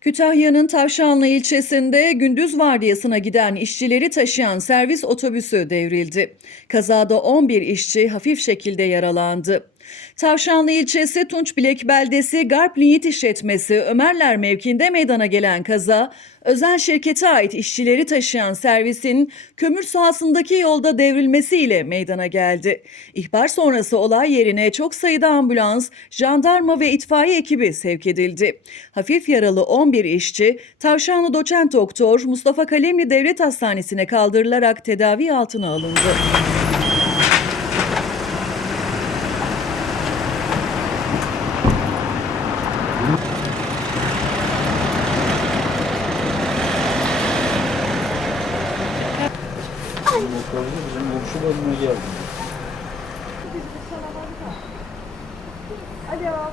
Kütahya'nın Tavşanlı ilçesinde gündüz vardiyasına giden işçileri taşıyan servis otobüsü devrildi. Kazada 11 işçi hafif şekilde yaralandı. Tavşanlı ilçesi Tunçbilek beldesi Garp Linyit işletmesi Ömerler mevkinde meydana gelen kaza, özel şirkete ait işçileri taşıyan servisin kömür sahasındaki yolda devrilmesiyle meydana geldi. İhbar sonrası olay yerine çok sayıda ambulans, jandarma ve itfaiye ekibi sevk edildi. Hafif yaralı 11 işçi Tavşanlı doçent doktor Mustafa Kalemli Devlet Hastanesi'ne kaldırılarak tedavi altına alındı. motorlu bizim komşu bölümüne geldi. Alo.